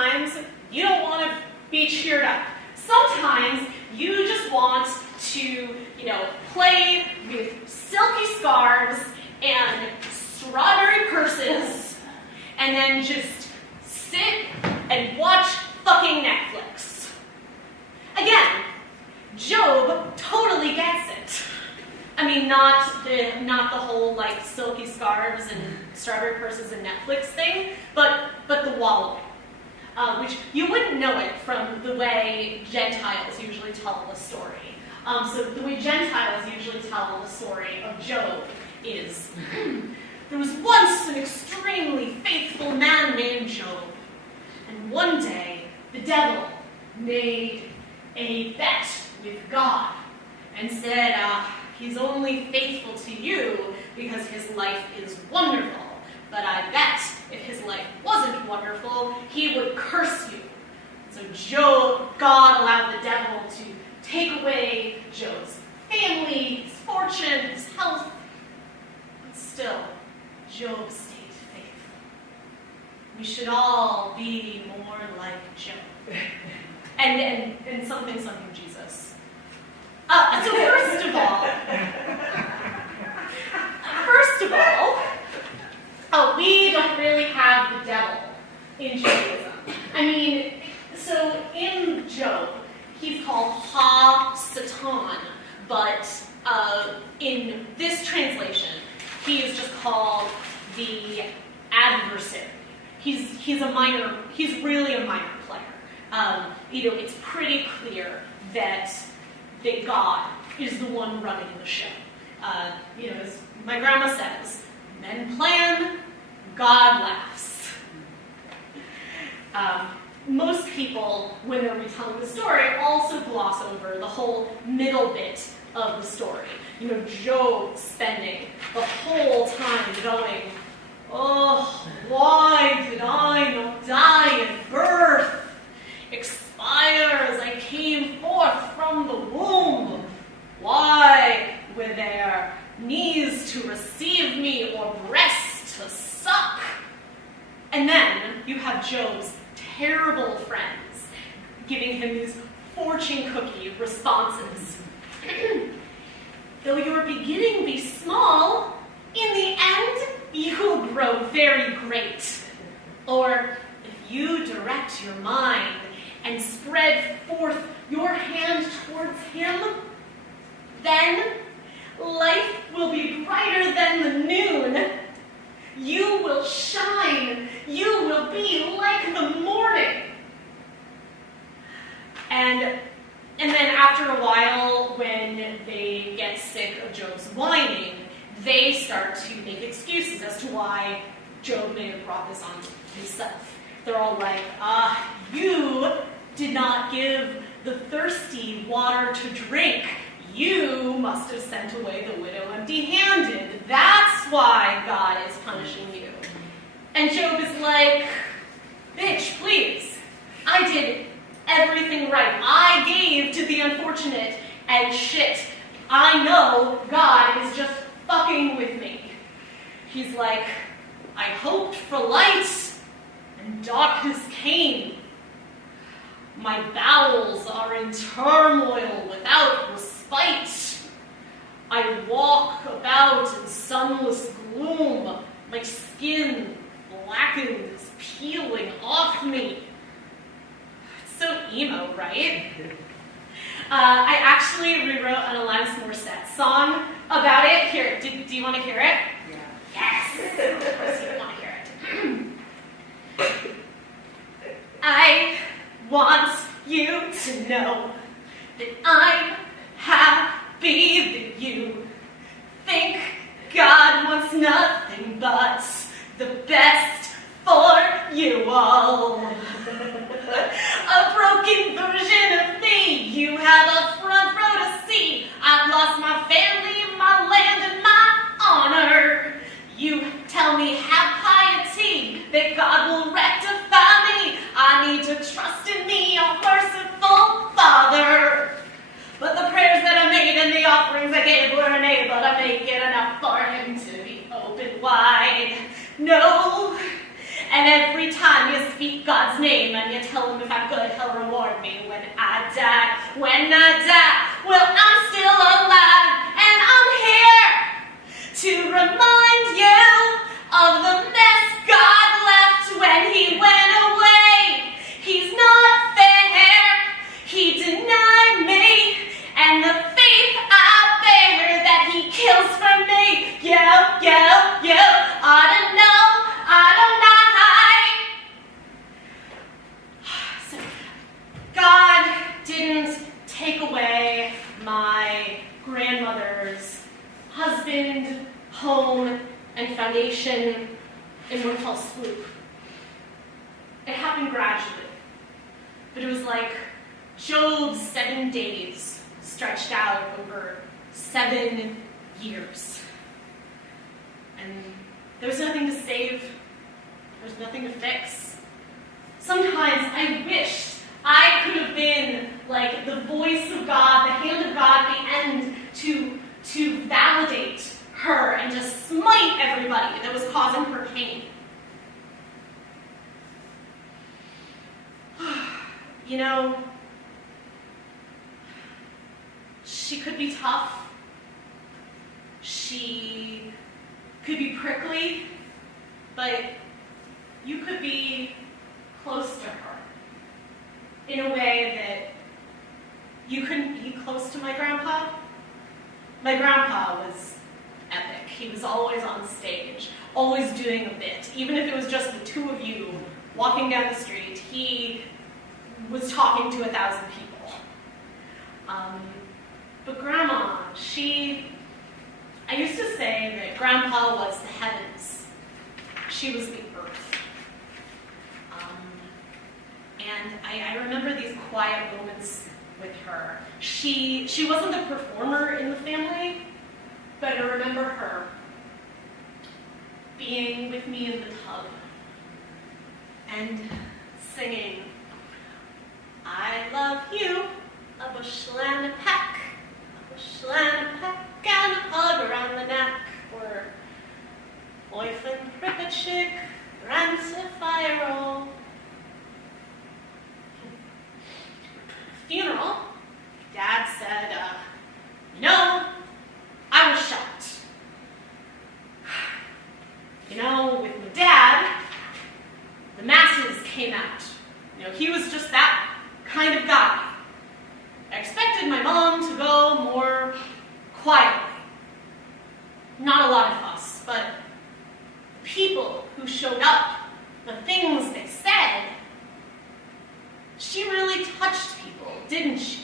sometimes you don't want to be cheered up. Sometimes you just want to, play with silky scarves and strawberry purses and then just sit and watch fucking Netflix. Again, Job totally gets it. I mean, not the whole like silky scarves and strawberry purses and Netflix thing, but the wallowing, which you wouldn't know it from the way Gentiles usually tell the story. So the way Gentiles usually tell the story of Job is, there was once an extremely faithful man named Job, and one day the devil made a bet with God and said, he's only faithful to you because his life is wonderful, but I bet if his life wasn't wonderful, he would curse you. So God allowed the devil to take away Job's family, his fortune, his health, but still, Job stayed faithful. We should all be more like Job. And something Jesus. So first of all, we don't really have the devil in Judaism. I mean, so in Job, he's called Ha-Satan, but in this translation, he is just called the adversary. He's really a minor player. It's pretty clear that God is the one running the show. As my grandma says, men plan, God laughs. Most people, when they're retelling the story, also gloss over the whole middle bit of the story. Job spending the whole time going, oh, why did I not die at birth? Expire as I came forth from the womb. Why were there knees to receive me or breasts to suck? And then you have Job's terrible friends giving him these fortune cookie responses. Though your beginning be small, in the end you will grow very great. Or if you direct your mind and spread forth your hand towards him, then life will be brighter than the noon. You will shine. You will be like the morning. And then after a while, when they get sick of Job's whining, they start to make excuses as to why Job may have brought this on himself. They're all like, you did not give the thirsty water to drink. You must have sent away the widow empty-handed. That's why God is punishing you. And Job is like, bitch, please. I did everything right. I gave to the unfortunate, and shit, I know God is just fucking with me. He's like, I hoped for light, and darkness came. My bowels are in turmoil without respite. I walk about in sunless gloom. My skin blackened is peeling off me. It's so emo, right? I actually rewrote an Alanis Morisette song about it. Here, do you want to hear it? Yeah. Yes! Of course you want to hear it. I want you to know that I'm happy that you think God wants nothing but the best for you all. A broken version of me, you have a front row to see. I've lost my family, my land, and my honor. You tell me have piety, that God will rectify me. I need to trust in me, a merciful Father. But the prayers that I made and the offerings I gave weren't able to make it enough for him to be open wide. No, And every time you speak God's name and you tell him if I'm good, he'll reward me when I die. When I die, well, I'm still alive, and I'm here to remind you of the mess God left when he went away. He's not fair, he denied me, and the faith I bear that he kills for me. You ought to know, so, God didn't take away my grandmother's husband, home, and foundation in one fell swoop. It happened gradually, but it was like Job's 7 days stretched out over 7 years. And there was nothing to save, there was nothing to fix. Sometimes I wished I could have been like the voice of God, the hand of God at the end to validate her and to smite everybody that was causing her pain. You know, she could be tough. She could be prickly, but you could be close to her in a way that you couldn't be close to my grandpa. My grandpa was epic. He was always on stage, always doing a bit. Even if it was just the two of you walking down the street, he was talking to 1,000 people. But Grandma, I used to say that Grandpa was the heavens. She was the earth. And I remember these quiet moments with her. She wasn't a performer in the family, but I remember her being with me in the tub and singing, I love you, a bushel and a peck, a bushel and a peck, and a hug around the neck, or boyfriend prick a chick, rent a fire roll. Funeral, Dad said, I was shocked. With my dad, the masses came out. He was just that kind of guy. I expected my mom to go more quietly. Not a lot of fuss, but the people who showed up, the things they said, she really touched people, didn't she?